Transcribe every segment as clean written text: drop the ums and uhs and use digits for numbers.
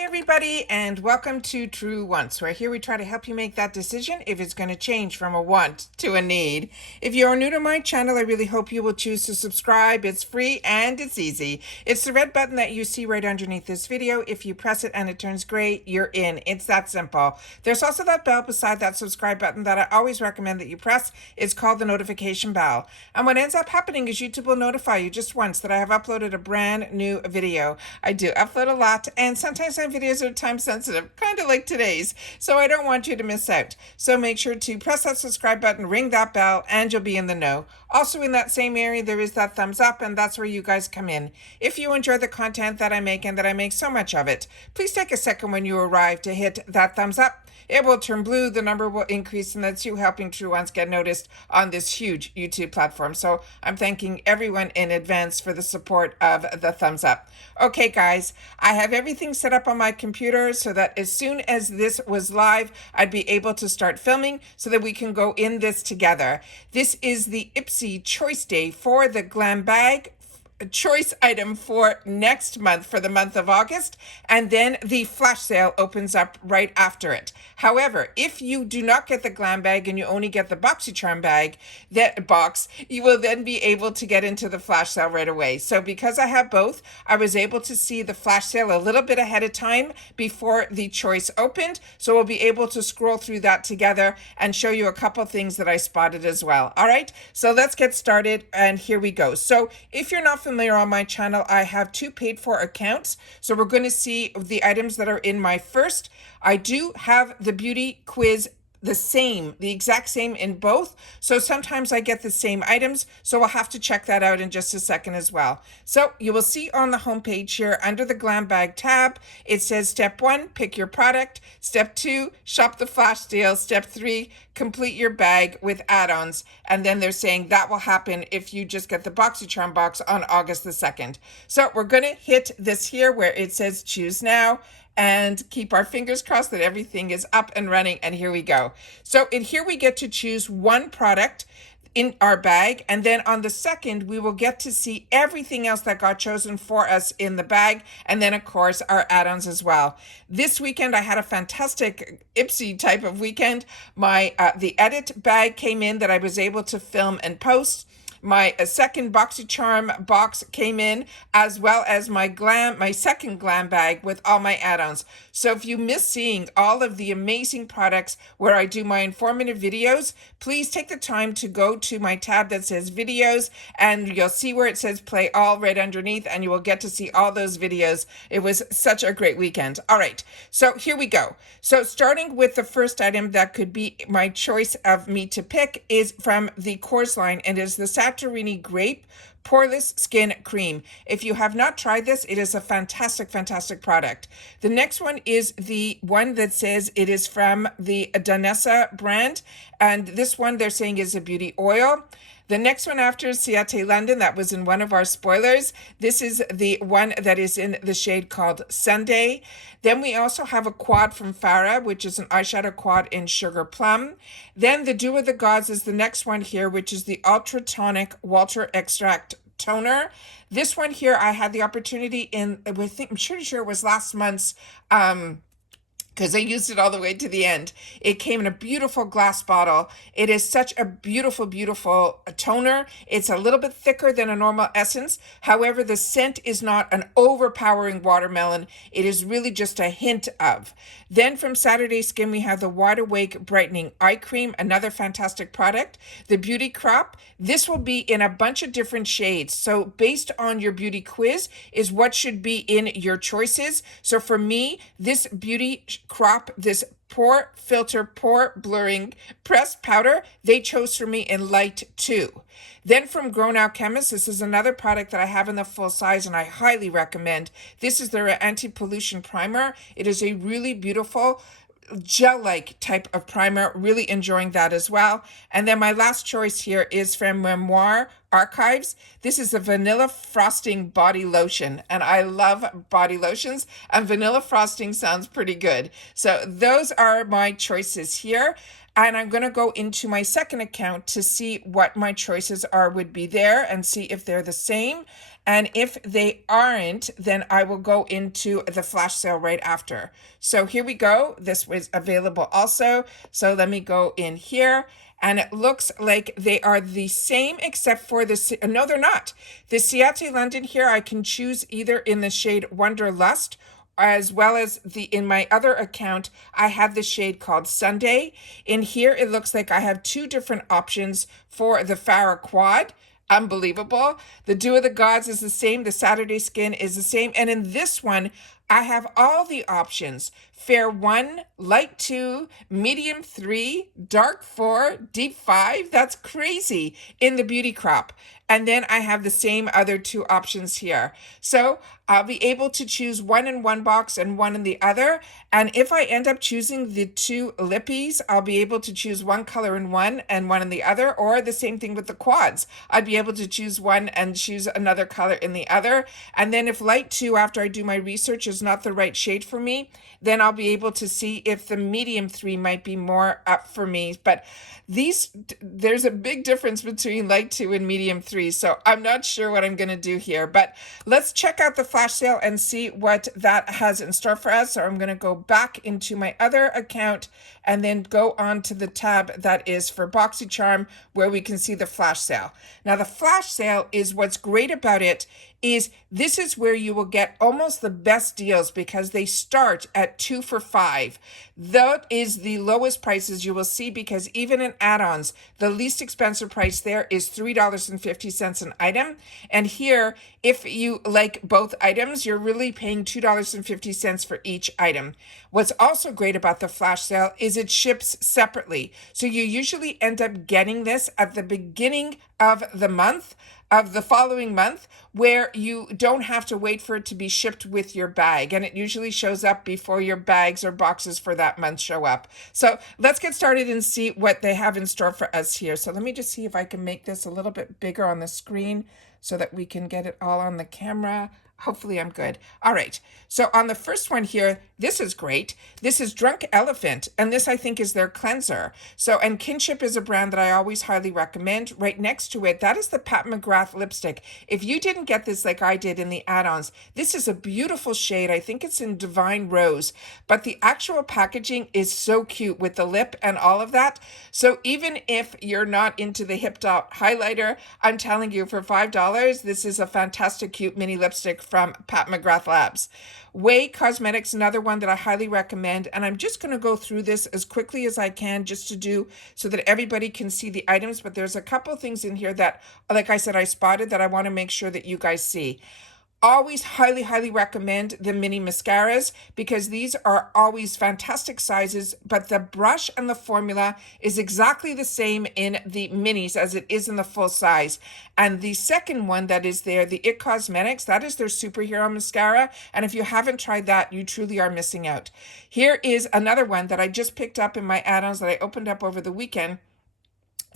everybody, and welcome to True Wants, where here we try to help you make that decision if it's going to change from a want to a need. If you are new to my channel, I really hope you will choose to subscribe. It's free and it's easy. It's the red button that you see right underneath this video. If you press it and it turns gray, you're in. It's that simple. There's also that bell beside that subscribe button that I always recommend that you press. It's called the notification bell. And what ends up happening is YouTube will notify you just once that I have uploaded a brand new video. I do upload a lot, and sometimes my videos are time sensitive, kind of like today's, so I don't want you to miss out. So make sure to press that subscribe button, ring that bell, and you'll be in the know. Also in that same area, there is that thumbs up, and that's where you guys come in. If you enjoy the content that I make, and that I make so much of it, please take a second when you arrive to hit that thumbs up. It will turn blue, the number will increase, and that's you helping True Ones get noticed on this huge YouTube platform. So I'm thanking everyone in advance for the support of the thumbs up. Okay, guys, I have everything set up on my computer so that as soon as this was live, I'd be able to start filming so that we can go in this together. This is the IPSY choice day for the GlamBag choice item for next month, for the month of August, and then the flash sale opens up right after it. However, if you do not get the GlamBag and you only get the BoxyCharm bag, that box, you will then be able to get into the flash sale right away. So because I have both, I was able to see the flash sale a little bit ahead of time before the choice opened, so we'll be able to scroll through that together and show you a couple things that I spotted as well. All right, so let's get started, and here we go. So if you're not familiar on my channel, I have two paid for accounts. So we're going to see the items that are in my first. I do have the beauty quiz the exact same in both. So sometimes I get the same items. So we'll have to check that out in just a second as well. So you will see on the homepage here under the GlamBag tab, it says step 1, pick your product. Step 2, shop the flash deal. Step 3, complete your bag with add-ons. And then they're saying that will happen if you just get the BoxyCharm box on August the 2nd. So we're going to hit this here where it says choose now, and keep our fingers crossed that everything is up and running. And here we go. So in here we get to choose one product in our bag, and then on the second we will get to see everything else that got chosen for us in the bag, and then of course our add-ons as well. This weekend I had a fantastic IPSY type of weekend. My the edit bag came in that I was able to film and post. My second BoxyCharm box came in, as well as my second GlamBag with all my add-ons. So if you miss seeing all of the amazing products where I do my informative videos, please take the time to go to my tab that says videos, and you'll see where it says play all right underneath, and you will get to see all those videos. It was such a great weekend. All right, so here we go. So starting with the first item that could be my choice of me to pick is from the Coors line, and is the Santorini Grape Poreless Skin Cream. If you have not tried this, it is a fantastic, fantastic product. The next one is the one that says it is from the Danessa brand, and this one they're saying is a beauty oil. The next one after is Ciate London. That was in one of our spoilers. This is the one that is in the shade called Sunday. Then we also have a quad from Farah, which is an eyeshadow quad in Sugar Plum. Then the Dew of the Gods is the next one here, which is the Ultra Tonic Water Extract Toner. This one here, I had the opportunity in, I'm pretty sure it was last month's, because I used it all the way to the end. It came in a beautiful glass bottle. It is such a beautiful, beautiful toner. It's a little bit thicker than a normal essence. However, the scent is not an overpowering watermelon. It is really just a hint of. Then from Saturday Skin, we have the Wide Awake Brightening Eye Cream, another fantastic product. The Beauty Crop, this will be in a bunch of different shades. So based on your beauty quiz is what should be in your choices. So for me, this Beauty Crop, this pore filter pore blurring pressed powder, they chose for me in light 2. Then from Grown Out Chemist, this is another product that I have in the full size and I highly recommend. This is their anti-pollution primer. It is a really beautiful gel-like type of primer, really enjoying that as well. And then my last choice here is from Memoir Archives. This is the Vanilla Frosting Body Lotion, and I love body lotions, and vanilla frosting sounds pretty good. So those are my choices here. And I'm going to go into my second account to see what my choices would be there and see if they're the same. And if they aren't, then I will go into the flash sale right after. So here we go. This was available also. So let me go in here. And it looks like they are the same except for the, no, they're not. The Ciate London here, I can choose either in the shade Wonderlust, as well as in my other account, I have the shade called Sunday. In here, it looks like I have two different options for the Farah Quad. Unbelievable. The Dew of the Gods is the same. The Saturday Skin is the same. And in this one, I have all the options: Fair 1, Light 2, Medium 3, Dark 4, Deep 5. That's crazy in the Beauty Crop. And then I have the same other two options here. So I'll be able to choose one in one box and one in the other. And if I end up choosing the two lippies, I'll be able to choose one color in one and one in the other, or the same thing with the quads. I'd be able to choose one and choose another color in the other. And then if Light 2, after I do my research, is not the right shade for me, then I'll be able to see if the Medium 3 might be more up for me. But there's a big difference between Light 2 and Medium 3, so I'm not sure what I'm going to do here. But let's check out the flash sale and see what that has in store for us. So I'm going to go back into my other account and then go on to the tab that is for BoxyCharm, where we can see the flash sale. Now, the flash sale is, what's great about it is this is where you will get almost the best deals, because they start at 2 for $5. That is the lowest prices you will see, because even in add-ons, the least expensive price there is $3.50 an item. And here, if you like both items, you're really paying $2.50 for each item. What's also great about the flash sale is it ships separately. So you usually end up getting this at the beginning of the month, of the following month, where you don't have to wait for it to be shipped with your bag. And it usually shows up before your bags or boxes for that month show up. So let's get started and see what they have in store for us here. So let me just see if I can make this a little bit bigger on the screen so that we can get it all on the camera. Hopefully I'm good. All right. So on the first one here, this is great. This is Drunk Elephant, and this I think is their cleanser. So, and Kinship is a brand that I always highly recommend. Right next to it, that is the Pat McGrath lipstick. If you didn't get this like I did in the add-ons, this is a beautiful shade. I think it's in Divine Rose, but the actual packaging is so cute with the lip and all of that. So even if you're not into the Hip Dot highlighter, I'm telling you, for $5, this is a fantastic cute mini lipstick from Pat McGrath Labs. Way Cosmetics, another one that I highly recommend. And I'm just going to go through this as quickly as I can, just to do so that everybody can see the items. But there's a couple of things in here that, like I said, I spotted that I want to make sure that you guys see. Always highly, highly recommend the mini mascaras, because these are always fantastic sizes, but the brush and the formula is exactly the same in the minis as it is in the full size. And the second one that is there, the IT Cosmetics, that is their superhero mascara. And if you haven't tried that, you truly are missing out. Here is another one that I just picked up in my add-ons that I opened up over the weekend,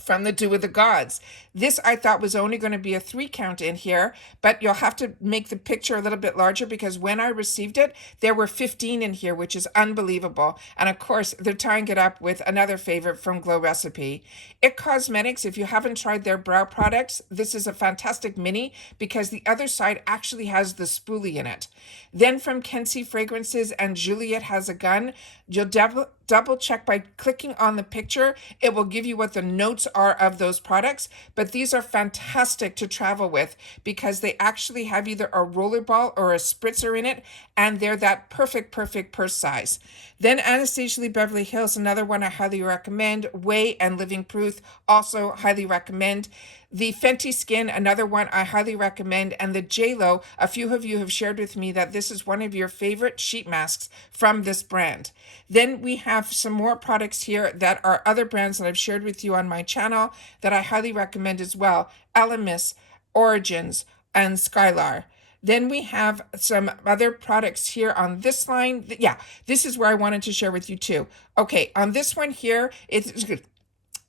from the Dew of the Gods. This I thought was only going to be a 3 count in here, but you'll have to make the picture a little bit larger, because when I received it, there were 15 in here, which is unbelievable. And of course, they're tying it up with another favorite from Glow Recipe. IT Cosmetics, if you haven't tried their brow products, this is a fantastic mini, because the other side actually has the spoolie in it. Then from Kenzie Fragrances and Juliet Has a Gun, you'll double check by clicking on the picture. It will give you what the notes are of those products, but these are fantastic to travel with, because they actually have either a rollerball or a spritzer in it, and they're that perfect purse size. Then Anastasia Lee Beverly Hills, another one I highly recommend. Way and Living Proof, also highly recommend. The Fenty Skin, another one I highly recommend. And the JLo, a few of you have shared with me that this is one of your favorite sheet masks from this brand. Then we have some more products here that are other brands that I've shared with you on my channel that I highly recommend as well. Elemis, Origins, and Skylar. Then we have some other products here on this line. Yeah, this is where I wanted to share with you too. Okay, on this one here, it's good.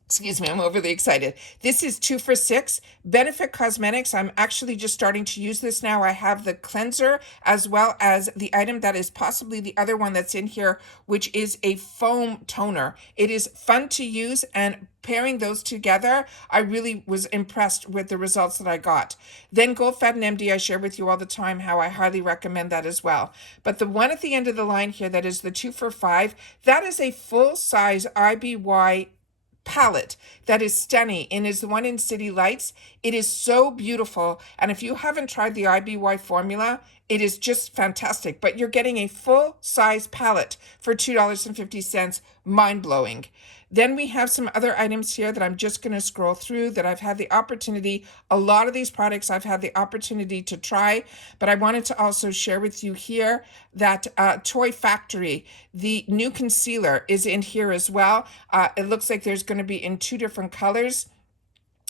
Excuse me, I'm overly excited. This is 2 for 6. Benefit Cosmetics. I'm actually just starting to use this now. I have the cleanser as well as the item that is possibly the other one that's in here, which is a foam toner. It is fun to use, and pairing those together, I really was impressed with the results that I got. Then Gold Fat and MD, I share with you all the time how I highly recommend that as well. But the one at the end of the line here, that is the 2 for 5, that is a full-size IBY palette that is stunning and is the one in City Lights. It is so beautiful, and if you haven't tried the IBY formula, it is just fantastic. But you're getting a full size palette for $2.50. Mind-blowing. Then we have some other items here that I'm just going to scroll through that I've had the opportunity. A lot of these products I've had the opportunity to try, but I wanted to also share with you here that Toy Factory, the new concealer, is in here as well. It looks like there's going to be in 2 different colors.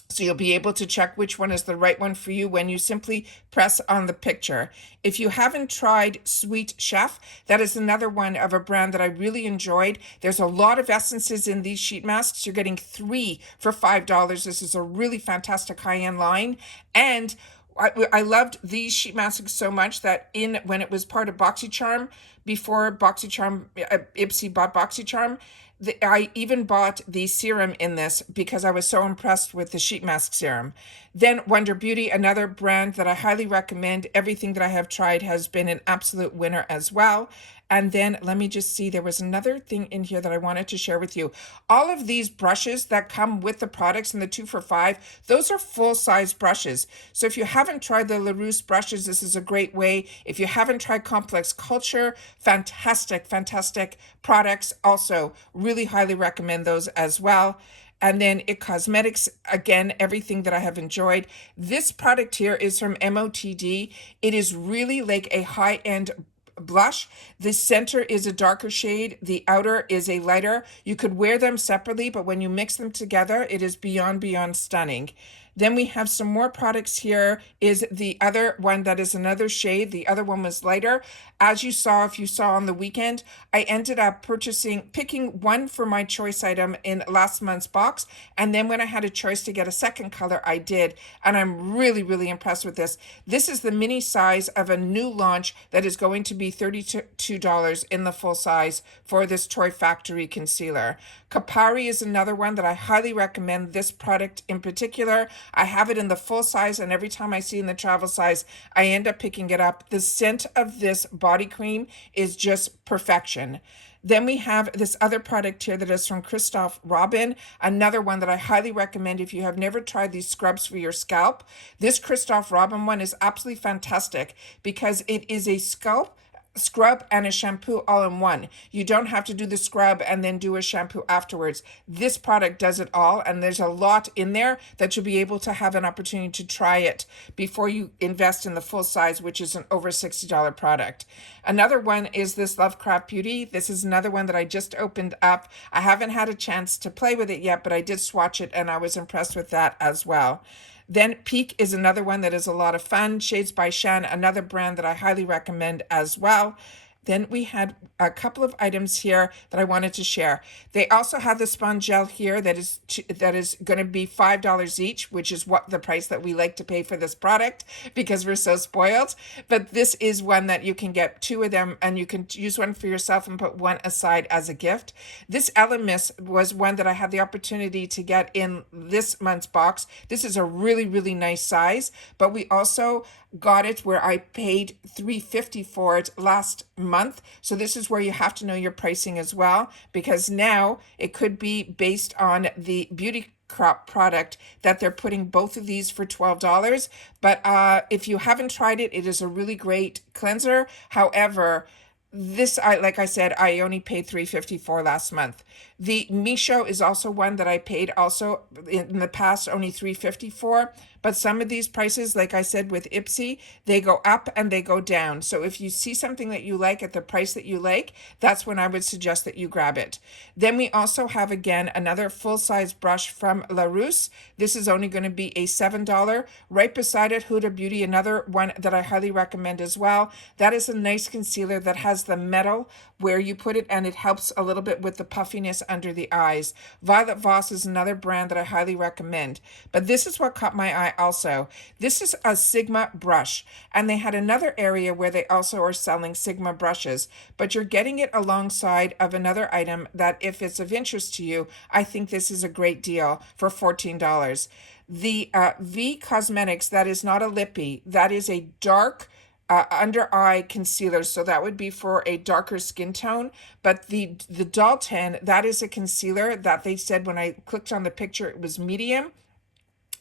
So you'll be able to check which one is the right one for you when you simply press on the picture. If you haven't tried Sweet Chef, that is another one of a brand that I really enjoyed. There's a lot of essences in these sheet masks. You're getting 3 for $5. This is a really fantastic high-end line. And I loved these sheet masks so much that when it was part of BoxyCharm, before BoxyCharm, IPSY bought BoxyCharm, I even bought the serum in this because I was so impressed with the sheet mask serum. Then Wonder Beauty, another brand that I highly recommend. Everything that I have tried has been an absolute winner as well. And then let me just see, there was another thing in here that I wanted to share with you. All of these brushes that come with the products in the 2 for 5, those are full-size brushes. So if you haven't tried the LaRousse brushes, this is a great way. If you haven't tried Complex Culture, fantastic, fantastic products. Also, really highly recommend those as well. And then IT Cosmetics, again, everything that I have enjoyed. This product here is from MOTD. It is really like a high-end blush. The center is a darker shade. The outer is a lighter. You could wear them separately, but when you mix them together, it is beyond stunning. Then we have some more products here. Is the other one that is another shade. The other one was lighter. As you saw, if you saw on the weekend, I ended up picking one for my choice item in last month's box. And then when I had a choice to get a second color, I did. And I'm really impressed with this. This is the mini size of a new launch that is going to be $32 in the full size for this Toy Factory concealer. Kapari is another one that I highly recommend, this product in particular. I have it in the full size, and every time I see in the travel size, I end up picking it up. The scent of this body cream is just perfection. Then we have this other product here that is from Christophe Robin, another one that I highly recommend if you have never tried these scrubs for your scalp. This Christophe Robin one is absolutely fantastic because it is a scrub and a shampoo all in one. You don't have to do the scrub and then do a shampoo afterwards. This product does it all, and there's a lot in there that you'll be able to have an opportunity to try it before you invest in the full size, which is an over $60 product. Another one is this Lovecraft Beauty. This is another one that I just opened up. I haven't had a chance to play with it yet, but I did swatch it and I was impressed with that as well. Then Peak is another one that is a lot of fun. Shades by Shan, another brand that I highly recommend as well. Then we had a couple of items here that I wanted to share. They also have the sponge gel here that is going to be $5 each, which is what the price that we like to pay for this product because we're so spoiled. But this is one that you can get 2 of them, and you can use one for yourself and put one aside as a gift. This Elemis was one that I had the opportunity to get in this month's box. This is a really nice size, but we also got it where I paid $3.50 for it last month. So this is where you have to know your pricing as well, because now it could be based on the Beauty Crop product that they're putting both of these for $12. But if you haven't tried it, it is a really great cleanser. However, this, like I said, I only paid $3.50 for last month. The Micho is also one that I paid also in the past only $3.50 for. but some of these prices, like I said with IPSY, they go up and they go down. So if you see something that you like at the price that you like, that's when I would suggest that you grab it. Then we also have, again, another full-size brush from Larousse. This is only going to be a $7. Right beside it, Huda Beauty, another one that I highly recommend as well. That is a nice concealer that has the metal where you put it, and it helps a little bit with the puffiness under the eyes. Violet Voss is another brand that I highly recommend. But this is what caught my eye also. This is a Sigma brush, and they had another area where they also are selling Sigma brushes, but you're getting it alongside of another item that, if it's of interest to you, I think this is a great deal for $14. The V Cosmetics, that is not a lippy, that is a dark under eye concealer, so that would be for a darker skin tone. But the Dalton, that is a concealer that they said when I clicked on the picture it was medium,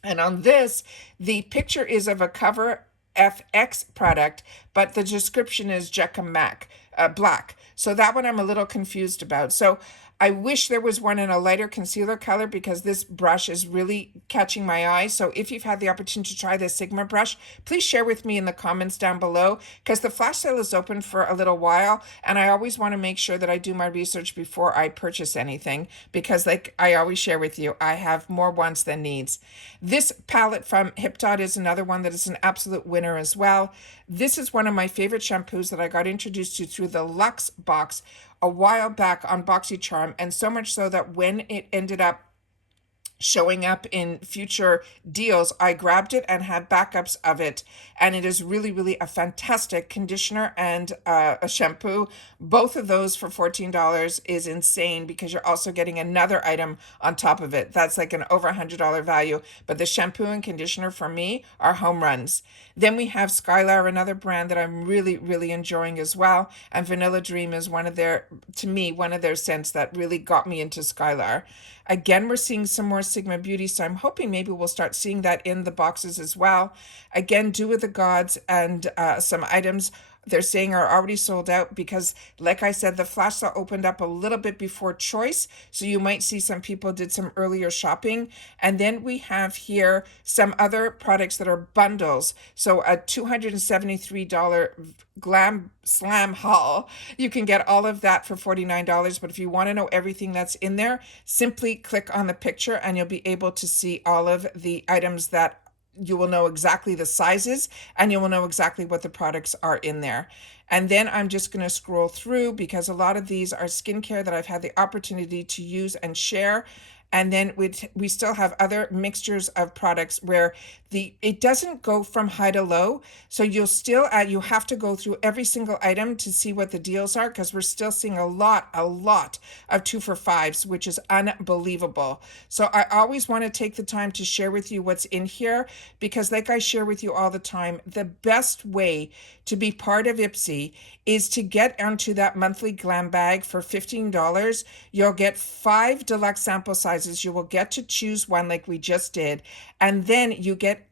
and on this the picture is of a Cover FX product, but the description is Jekka Mac black. So that one I'm a little confused about. So I wish there was one in a lighter concealer color, because this brush is really catching my eye. So if you've had the opportunity to try this Sigma brush, please share with me in the comments down below, because the flash sale is open for a little while, and I always want to make sure that I do my research before I purchase anything, because like I always share with you, I have more wants than needs. This palette from Hip Dot is another one that is an absolute winner as well. This is one of my favorite shampoos that I got introduced to through the Luxe box a while back on BoxyCharm, and so much so that when it ended up showing up in future deals, I grabbed it and had backups of it, and it is really, really a fantastic conditioner and a shampoo. Both of those for $14 is insane, because you're also getting another item on top of it. That's like an over $100 value, but the shampoo and conditioner for me are home runs. Then we have Skylar, another brand that I'm really, really enjoying as well, and Vanilla Dream is one of their, to me, one of their scents that really got me into Skylar. Again, we're seeing some more Sigma Beauty, so I'm hoping maybe we'll start seeing that in the boxes as well. Again, Do With The Gods and some items they're saying are already sold out, because like I said, the flash sale opened up a little bit before choice, so you might see some people did some earlier shopping. And then we have here some other products that are bundles. So a $273 Glam Slam haul, you can get all of that for $49. But if you want to know everything that's in there, simply click on the picture and you'll be able to see all of the items that you will know exactly the sizes, and you will know exactly what the products are in there. And then I'm just going to scroll through, because a lot of these are skincare that I've had the opportunity to use and share. And then we still have other mixtures of products where it doesn't go from high to low. So you'll still you have to go through every single item to see what the deals are, because we're still seeing a lot of 2 for $5s, which is unbelievable. So I always want to take the time to share with you what's in here, because like I share with you all the time, the best way to be part of IPSY is to get onto that monthly GlamBag for $15. You'll get 5 deluxe sample sizes. You will get to choose one like we just did, and then you get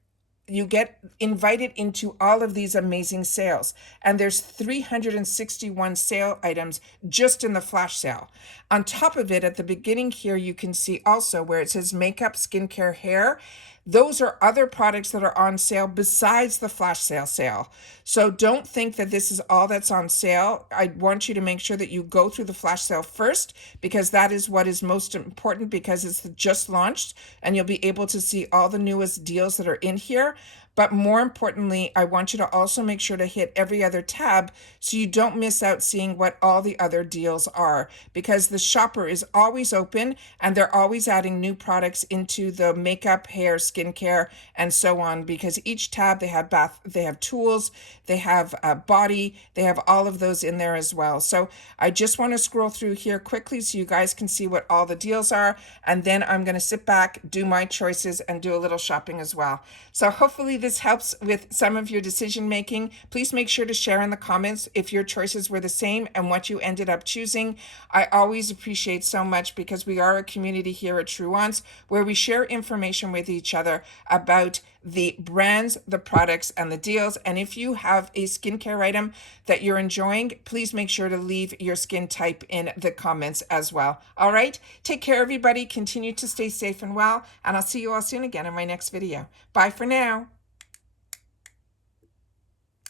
invited into all of these amazing sales. And there's 361 sale items just in the flash sale. On top of it, at the beginning here, you can see also where it says makeup, skincare, hair. Those are other products that are on sale besides the flash sale. So don't think that this is all that's on sale. I want you to make sure that you go through the flash sale first, because that is what is most important, because it's just launched and you'll be able to see all the newest deals that are in here. But more importantly, I want you to also make sure to hit every other tab so you don't miss out seeing what all the other deals are, because the shopper is always open and they're always adding new products into the makeup, hair, skincare, and so on, because each tab they have tools, they have body, they have all of those in there as well. So I just want to scroll through here quickly so you guys can see what all the deals are, and then I'm going to sit back, do my choices, and do a little shopping as well. So hopefully this this helps with some of your decision making, please make sure to share in the comments if your choices were the same and what you ended up choosing. I always appreciate so much because we are a community here at True Wants where we share information with each other about the brands, the products, and the deals. And if you have a skincare item that you're enjoying, please make sure to leave your skin type in the comments as well. All right, take care, everybody. Continue to stay safe and well, and I'll see you all soon again in my next video. Bye for now.